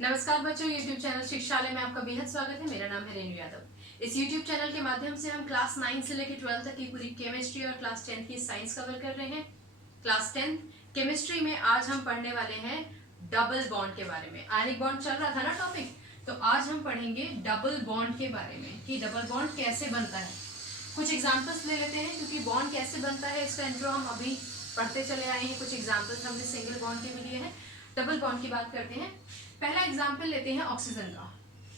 नमस्कार बच्चों, YouTube channel शिक्षालय में आपका बेहद स्वागत है। मेरा नाम है रेणु यादव। इस YouTube चैनल के माध्यम से हम क्लास 9 से लेकर 12 तक की पूरी केमिस्ट्री और क्लास 10 की साइंस कवर कर रहे हैं। क्लास 10 केमिस्ट्री में आज हम पढ़ने वाले हैं डबल बॉन्ड के बारे में। आयनिक बॉन्ड चल रहा था ना टॉपिक, तो आज हम पढ़ेंगे डबल बॉन्ड के बारे में कि डबल बॉन्ड कैसे बनता है। कुछ एग्जाम्पल्स ले लेते हैं क्योंकि बॉन्ड कैसे बनता है इसका इंट्रो हम अभी पढ़ते चले आए हैं। कुछ एग्जाम्पल्स हमने सिंगल बॉन्ड के भी लिए हैं। डबल बॉन्ड की बात करते हैं। पहला एग्जाम्पल लेते हैं ऑक्सीजन का,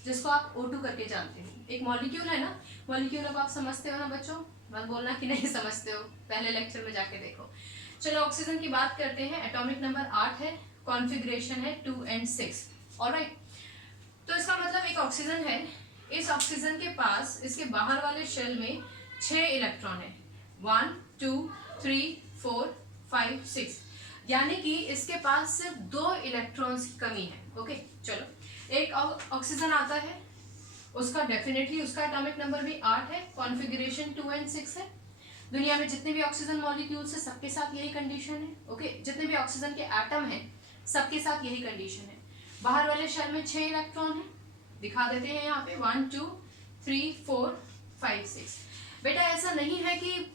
जिसको आप O2 करके जानते हैं। एक मॉलिक्यूल है ना, मॉलिक्यूल अब आप समझते हो ना बच्चों, मत बोलना कि नहीं समझते हो, पहले लेक्चर में जाके देखो। चलो ऑक्सीजन की बात करते हैं। एटॉमिक नंबर 8 है, कॉन्फ़िगरेशन है 2 and 6। ऑलराइट, तो इसका मतलब एक ऑक्सीजन है। इस ऑक्सीजन के पास इसके बाहर वाले शेल में 6 इलेक्ट्रॉन है, 1 2 3 4 5 6, यानी कि इसके पास सिर्फ 2 इलेक्ट्रॉन्स की कमी है। ओके, चलो एक ऑक्सीजन आता है, उसका डेफिनेटली उसका एटॉमिक नंबर भी 8 है, कॉन्फ़िगरेशन 2 and 6 है। दुनिया में जितने भी ऑक्सीजन मॉलिक्यूल्स है सबके साथ यही कंडीशन है। ओके, जितने भी ऑक्सीजन के एटम हैं सबके साथ यही कंडीशन है। बाहर वाले शेल में 6 इलेक्ट्रॉन है, दिखा देते हैं यहाँ पे 1 2 3 4 5 6। बेटा ऐसा नहीं है कि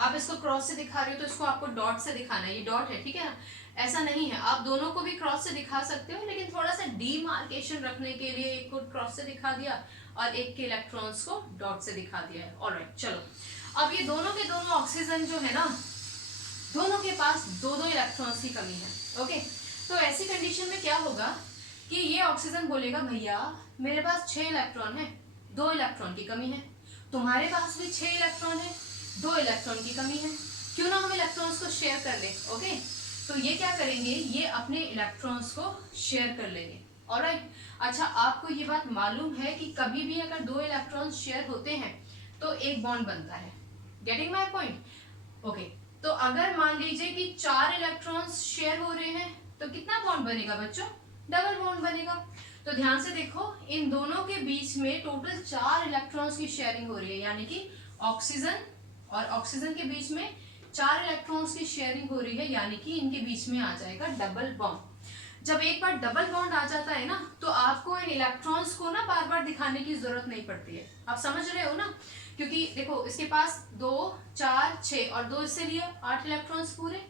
आप इसको क्रॉस से दिखा रहे हो तो इसको आपको डॉट से दिखाना है, ये डॉट है, ठीक है ना, ऐसा नहीं है। आप दोनों को भी क्रॉस से दिखा सकते हो, लेकिन थोड़ा सा डीमार्केशन रखने के लिए एक को क्रॉस से दिखा दिया और एक के इलेक्ट्रॉन्स को डॉट से दिखा दिया है। ऑलराइट, चलो अब ये दोनों के दोनों ऑक्सीजन जो है ना, दोनों के पास 2-2 इलेक्ट्रॉन्स की कमी है। ओके, तो ऐसी कंडीशन में क्या होगा कि ये ऑक्सीजन बोलेगा भैया मेरे पास 6 इलेक्ट्रॉन है, 2 इलेक्ट्रॉन की कमी है, तुम्हारे पास भी 6 इलेक्ट्रॉन है, 2 इलेक्ट्रॉन की कमी है, क्यों ना हम इलेक्ट्रॉन्स को शेयर कर ले। ओके, तो ये क्या करेंगे, ये अपने इलेक्ट्रॉन्स को शेयर कर लेंगे। ऑलराइट, अच्छा आपको ये बात मालूम है कि कभी भी अगर 2 इलेक्ट्रॉन्स शेयर होते हैं तो एक बॉन्ड बनता है। Getting my point? ओके, तो अगर मान लीजिए कि 4 इलेक्ट्रॉन्स शेयर हो रहे हैं तो कितना बॉन्ड बनेगा बच्चों? डबल बॉन्ड बनेगा। तो ध्यान से देखो, इन दोनों के बीच में टोटल 4 इलेक्ट्रॉन्स की शेयरिंग हो रही है, यानी कि ऑक्सीजन और ऑक्सीजन के बीच में 4 इलेक्ट्रॉन्स की शेयरिंग हो रही है, यानी कि इनके बीच में आ जाएगा डबल बॉन्ड। जब एक बार डबल बॉन्ड आ जाता है ना, तो आपको इन इलेक्ट्रॉन्स को ना बार बार दिखाने की जरूरत नहीं पड़ती है। आप समझ रहे हो ना, क्योंकि देखो इसके पास 2 4 6 और 2 इससे लिए 8 इलेक्ट्रॉन्स पूरे,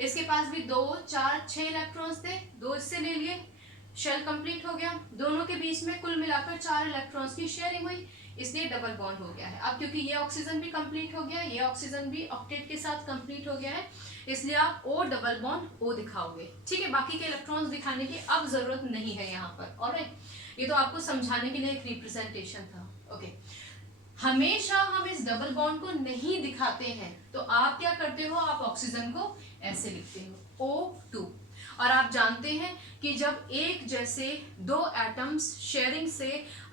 इसके पास भी 2 4 6 इलेक्ट्रॉन्स थे, 2 इससे ले लिए, शेल कंप्लीट हो गया। दोनों के बीच में कुल मिलाकर 4 इलेक्ट्रॉन्स की शेयरिंग हुई, इसलिए डबल बॉन्ड हो गया है। अब क्योंकि ये ऑक्सीजन भी कंप्लीट हो गया, ये ऑक्सीजन भी ऑक्टेट के साथ कंप्लीट हो गया है, इसलिए आप O डबल बॉन्ड O दिखाओगे। ठीक है, बाकी के इलेक्ट्रॉन्स दिखाने की अब जरूरत नहीं है यहाँ पर। ऑलराइट, ये तो आपको समझाने के लिए एक रिप्रेजेंटेशन था। ओके, हमेशा हम इस डबल बॉन्ड को नहीं दिखाते हैं, तो आप क्या करते हो, आप ऑक्सीजन को ऐसे लिखते हो O2। और आप जानते हैं कि जब एक जैसे 2 एटम्स शेयरिंग से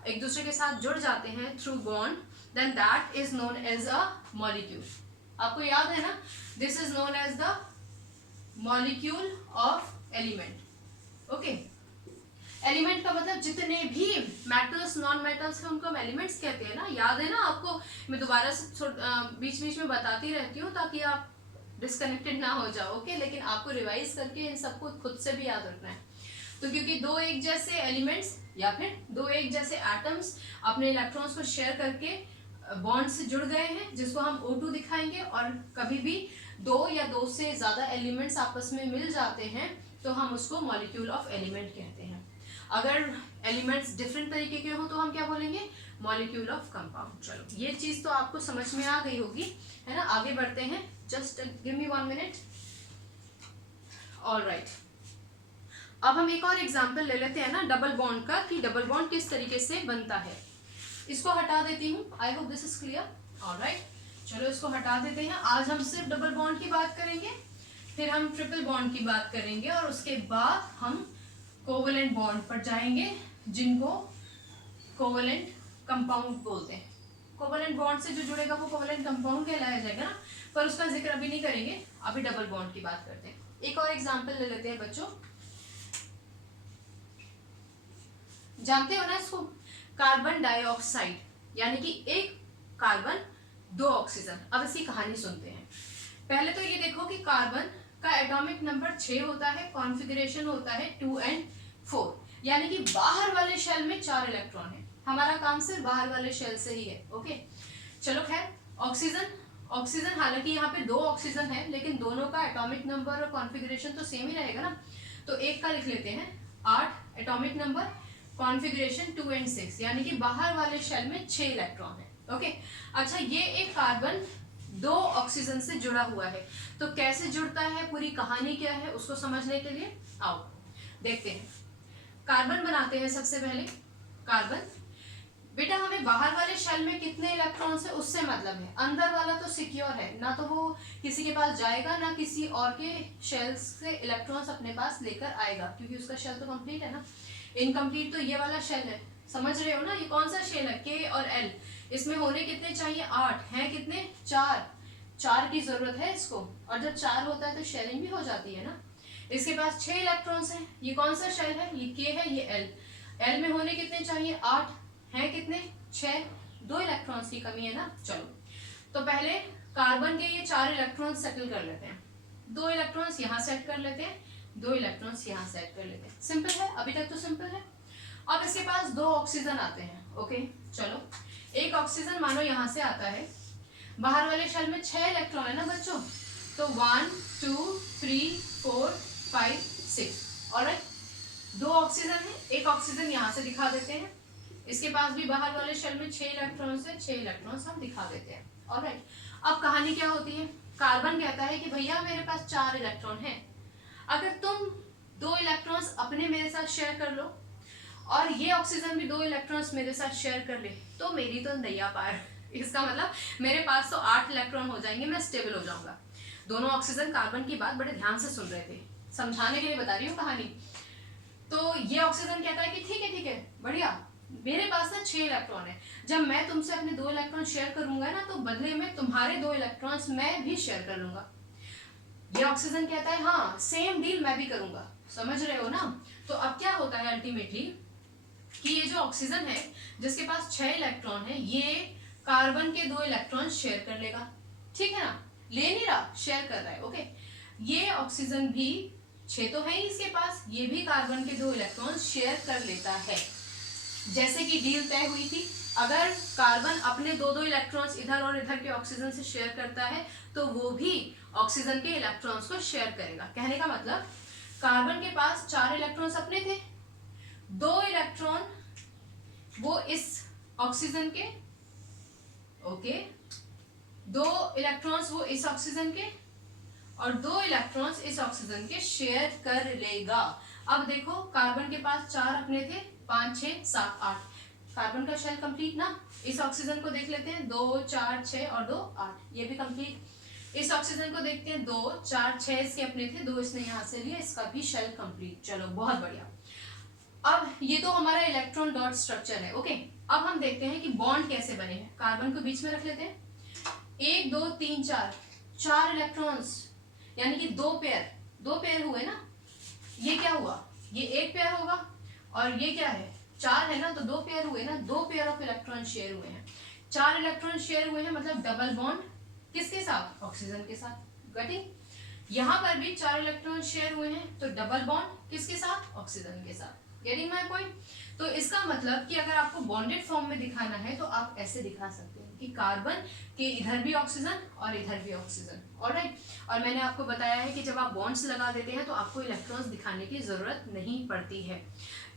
एक दूसरे के साथ जुड़ जाते हैं through bond, then that is known as a molecule. आपको याद है ना, this is known as the molecule of element. Okay, element का मतलब जितने भी मेटल्स नॉन मेटल्स हैं उनको हम एलिमेंट्स कहते हैं ना, याद है ना आपको। मैं दोबारा से बीच बीच में बताती रहती हूँ ताकि आप डिस्कनेक्टेड ना हो जाओ। ओके, लेकिन आपको रिवाइज करके इन सबको खुद से भी याद रखना है। तो क्योंकि 2 एक जैसे एलिमेंट्स या फिर 2 एक जैसे एटम्स अपने इलेक्ट्रॉन्स को शेयर करके बॉन्ड से जुड़ गए हैं, जिसको हम O2 दिखाएंगे, और कभी भी 2 या 2 से ज्यादा एलिमेंट्स आपस में मिल जाते हैं तो हम उसको मॉलिक्यूल ऑफ एलिमेंट कहते हैं। अगर एलिमेंट्स डिफरेंट तरीके के हो तो हम क्या बोलेंगे, मॉलिक्यूल ऑफ कंपाउंड। चलो ये चीज तो आपको समझ में आ गई होगी, है ना। आगे बढ़ते हैं, just give me 1 minute. Alright, अब हम एक और एग्जांपल ले लेते हैं ना डबल बॉन्ड का, कि डबल बॉन्ड किस तरीके से बनता है। इसको हटा देती हूँ, I hope this is clear. Alright, चलो इसको हटा देते हैं। आज हम सिर्फ डबल बॉन्ड की बात करेंगे, फिर हम ट्रिपल बॉन्ड की बात करेंगे, और उसके बाद हम कोवेलेंट बॉन्ड पर जाएंगे, जिनको कोवेलेंट कंपाउंड बोलते हैं। कोवेलेंट बॉन्ड से जो जुड़ेगा वो कोवेलेंट कंपाउंड कहलाया जाएगा ना, पर उसका जिक्र अभी नहीं करेंगे, अभी डबल बॉन्ड की बात करते हैं। एक और एग्जांपल ले लेते हैं बच्चों, जानते हो ना इसको, कार्बन डाइऑक्साइड, यानी कि एक कार्बन 2 ऑक्सीजन। अब इसकी कहानी सुनते हैं। पहले तो ये देखो कि कार्बन का एटॉमिक नंबर 6 होता है, कॉन्फ़िगरेशन होता है 2 and 4। यानी कि बाहर वाले शेल में 4 इलेक्ट्रॉन है। हमारा काम सिर्फ बाहर वाले शेल से ही है। ओके, चलो खैर, ऑक्सीजन हालांकि यहाँ पे 2 ऑक्सीजन है, लेकिन दोनों का एटॉमिक नंबर और कॉन्फ़िगरेशन तो सेम ही रहेगा ना। तो एक का लिख लेते हैं 8 एटॉमिक नंबर, कॉन्फ़िगरेशन 2 and 6, यानी कि बाहर वाले शेल में 6 इलेक्ट्रॉन है। ओके, अच्छा, ये एक कार्बन 2 ऑक्सीजन से जुड़ा हुआ है, तो कैसे जुड़ता है, पूरी कहानी क्या है, उसको समझने के लिए आओ देखते हैं। कार्बन बनाते हैं सबसे पहले। कार्बन, बेटा हमें बाहर वाले शेल में कितने इलेक्ट्रॉन्स है उससे मतलब है, अंदर वाला तो सिक्योर है ना, तो वो किसी के पास जाएगा ना किसी और के शेल से इलेक्ट्रॉन्स अपने पास लेकर आएगा, क्योंकि उसका शेल तो कंप्लीट है ना। इनकम्प्लीट तो ये वाला शेल है, समझ रहे हो ना। ये कौन सा शेल है, के और एल, इसमें होने कितने चाहिए, 8 हैं, कितने, 4 की जरूरत है इसको, और जब 4 होता है तो शेलिंग भी हो जाती है ना। इसके पास 6 इलेक्ट्रॉन्स हैं। ये कौन सा शेल है, ये के है, ये एल में होने कितने चाहिए, 8 हैं, कितने, 6, 2 इलेक्ट्रॉन्स की कमी है ना। चलो, तो पहले कार्बन के ये 4 इलेक्ट्रॉन सेटल कर लेते हैं। 2 इलेक्ट्रॉन्स यहाँ सेट कर लेते हैं, 2 इलेक्ट्रॉन्स यहाँ सेट कर लेते हैं। सिंपल है, अभी तक तो सिंपल है। अब इसके पास 2 ऑक्सीजन आते हैं। ओके, चलो, एक ऑक्सीजन मानो यहाँ से आता है, बाहर वाले शेल में 6 इलेक्ट्रॉन है ना बच्चों, तो 1 2 3 4 5 6, ऑलराइट, 2 ऑक्सीजन है, एक ऑक्सीजन यहाँ से दिखा देते हैं। इसके पास भी बाहर वाले शेल में 6 इलेक्ट्रॉन्स है, 6 इलेक्ट्रॉन्स हम दिखा देते हैं। ऑलराइट, अब कहानी क्या होती है, कार्बन कहता है कि भैया मेरे पास 4 इलेक्ट्रॉन है, अगर तुम 2 इलेक्ट्रॉन्स अपने मेरे साथ शेयर कर लो और ये ऑक्सीजन भी 2 इलेक्ट्रॉन्स मेरे साथ शेयर कर ले, तो मेरी तो नैया पार। इसका मतलब मेरे पास तो 8 इलेक्ट्रॉन हो जाएंगे, मैं स्टेबल हो जाऊंगा। दोनों ऑक्सीजन कार्बन की बात बड़े ध्यान से सुन रहे थे, समझाने के लिए बता रही हूँ कहानी। तो ये ऑक्सीजन कहता है कि ठीक है बढ़िया, मेरे पास ना 6 इलेक्ट्रॉन है, जब मैं तुमसे अपने 2 इलेक्ट्रॉन शेयर करूंगा ना, तो बदले में तुम्हारे 2 इलेक्ट्रॉन्स मैं भी शेयर कर लूंगा। ये ऑक्सीजन कहता है हाँ सेम डील मैं भी करूंगा, समझ रहे हो ना। तो अब क्या होता है अल्टीमेटली कि ये जो ऑक्सीजन है जिसके पास 6 इलेक्ट्रॉन है, ये कार्बन के 2 इलेक्ट्रॉन शेयर कर लेगा, ठीक है ना, ले नहीं रहा, शेयर कर रहा है। ओके, ये ऑक्सीजन भी 6 तो है ही इसके पास, ये भी कार्बन के 2 इलेक्ट्रॉन शेयर कर लेता है। जैसे कि डील तय हुई थी, अगर कार्बन अपने 2 इलेक्ट्रॉन्स इधर और इधर के ऑक्सीजन से शेयर करता है, तो वो भी ऑक्सीजन के इलेक्ट्रॉन्स को शेयर करेगा। कहने का मतलब कार्बन के पास 4 इलेक्ट्रॉन्स अपने थे, 2 इलेक्ट्रॉन वो इस ऑक्सीजन के, ओके, 2 इलेक्ट्रॉन्स वो इस ऑक्सीजन के और 2 इलेक्ट्रॉन्स इस ऑक्सीजन के शेयर कर लेगा। अब देखो कार्बन के पास 4 अपने थे, 5 6 7 8, कार्बन का शेल कंप्लीट ना। इस ऑक्सीजन को देख लेते हैं, 2 4 6 और 2 8, ये भी कंप्लीट। इस ऑक्सीजन को देखते हैं, 2 4 6 इसके अपने थे, 2 इसने यहाँ से लिया, इसका भी शेल कंप्लीट। चलो बहुत बढ़िया। अब ये तो हमारा इलेक्ट्रॉन डॉट स्ट्रक्चर है। ओके, अब हम देखते हैं कि बॉन्ड कैसे बने हैं। कार्बन को बीच में रख लेते हैं, 1 2 3 4 इलेक्ट्रॉन्स, यानी कि 2 पेयर हुए ना। ये क्या हुआ, ये 1 पेयर होगा, और ये क्या है, 4 है ना, तो 2 पेयर हुए ना, 2 पेयर ऑफ इलेक्ट्रॉन शेयर हुए हैं। 4 इलेक्ट्रॉन शेयर हुए हैं, मतलब डबल बॉन्ड किसके साथ, ऑक्सीजन के साथ। गेटिंग, यहाँ पर भी 4 इलेक्ट्रॉन शेयर हुए हैं, तो डबल बॉन्ड किसके साथ, ऑक्सीजन के साथ। Getting my point. तो इसका मतलब कि अगर आपको बॉन्डेड फॉर्म में दिखाना है, तो आप ऐसे दिखा सकते हैं कि कार्बन के इधर भी ऑक्सीजन और इधर भी ऑक्सीजन। ऑलराइट, और मैंने आपको बताया है कि जब आप बॉन्ड्स लगा देते हैं तो आपको इलेक्ट्रॉन्स दिखाने की जरूरत नहीं पड़ती है,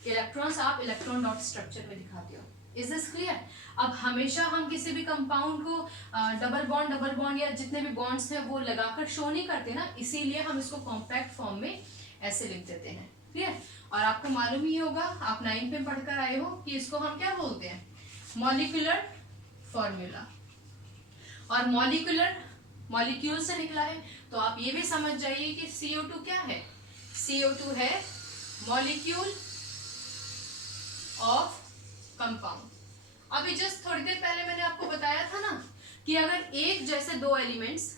इलेक्ट्रॉन्स आप इलेक्ट्रॉन डॉट स्ट्रक्चर में दिखाते हो। Is this clear. अब हमेशा हम किसी भी कंपाउंड को डबल बॉन्ड या जितने भी बॉन्ड्स हैं वो लगाकर शो नहीं करते ना, इसीलिए हम इसको कॉम्पैक्ट फॉर्म में ऐसे लिख देते हैं। क्लियर। और आपको मालूम ही होगा, आप 9 में पढ़कर आए हो कि इसको हम क्या बोलते हैं, मॉलिक्यूलर फॉर्मूला। और मॉलिक्यूल से निकला है, तो आप ये भी समझ जाइए कि CO2 क्या है, CO2 है मॉलिक्यूल ऑफ कंपाउंड। अभी जस्ट थोड़ी देर पहले मैंने आपको बताया था ना कि अगर एक जैसे 2 एलिमेंट्स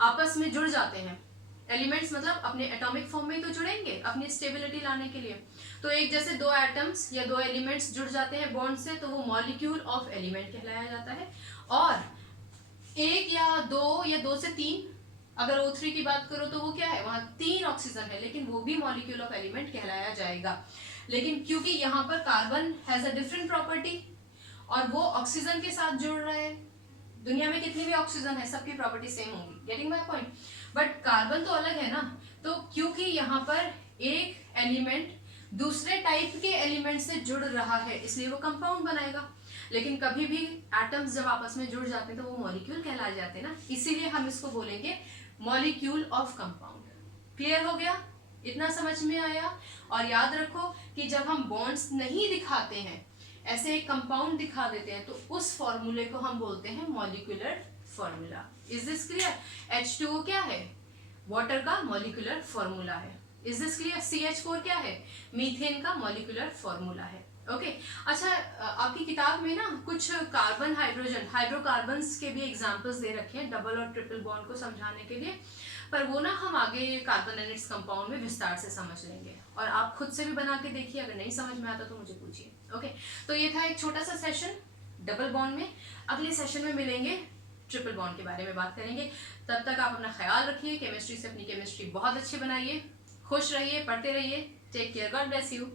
आपस में जुड़ जाते हैं, एलिमेंट्स मतलब अपने एटॉमिक फॉर्म में तो जुड़ेंगे अपनी स्टेबिलिटी लाने के लिए, तो एक जैसे 2 एटम्स या 2 एलिमेंट्स जुड़ जाते हैं बॉन्ड से, तो वो मॉलिक्यूल ऑफ एलिमेंट कहलाया जाता है। और 1 या 2 या 2 से 3, अगर O3 की बात करो तो वो क्या है, वहां 3 ऑक्सीजन है, लेकिन वो भी मॉलिक्यूल ऑफ एलिमेंट कहलाया जाएगा। लेकिन क्योंकि यहाँ पर carbon has a different property और वो ऑक्सीजन के साथ जुड़ रहा है, दुनिया में कितनी भी ऑक्सीजन है सबकी प्रॉपर्टी सेम होगी, getting my point, but carbon तो अलग है ना। तो क्योंकि यहाँ पर एक एलिमेंट दूसरे टाइप के एलिमेंट से जुड़ रहा है इसलिए वो कंपाउंड बनाएगा। लेकिन कभी भी एटम्स जब आपस में जुड़ जाते हैं तो वो मॉलिक्यूल कहलाए जाते हैं ना, इसीलिए हम इसको बोलेंगे मॉलिक्यूल ऑफ कंपाउंड। क्लियर हो गया, इतना समझ में आया। और याद रखो कि जब हम बॉन्ड्स नहीं दिखाते हैं, ऐसे एक कंपाउंड दिखा देते हैं, तो उस फॉर्मूले को हम बोलते हैं molecular formula. Is this clear? H2O क्या है? वाटर का मॉलिक्यूलर फॉर्मूला है। Is this clear? CH4 क्या है? मीथेन का मॉलिक्यूलर फॉर्मूला है। ओके अच्छा, आपकी किताब में ना कुछ कार्बन हाइड्रोजन हाइड्रोकार्बन्स के भी एग्जांपल्स दे रखे हैं डबल और ट्रिपल बॉन्ड को समझाने के लिए, पर वो ना हम आगे कार्बन एंड इट्स कंपाउंड में विस्तार से समझ लेंगे। और आप खुद से भी बना के देखिए, अगर नहीं समझ में आता तो मुझे पूछिए। ओके तो ये था एक छोटा सा सेशन डबल बॉन्ड में। अगले सेशन में मिलेंगे, ट्रिपल बॉन्ड के बारे में बात करेंगे। तब तक आप अपना ख्याल रखिए, केमिस्ट्री से अपनी केमिस्ट्री बहुत अच्छी बनाइए, खुश रहिए, पढ़ते रहिए। Take care, God bless you.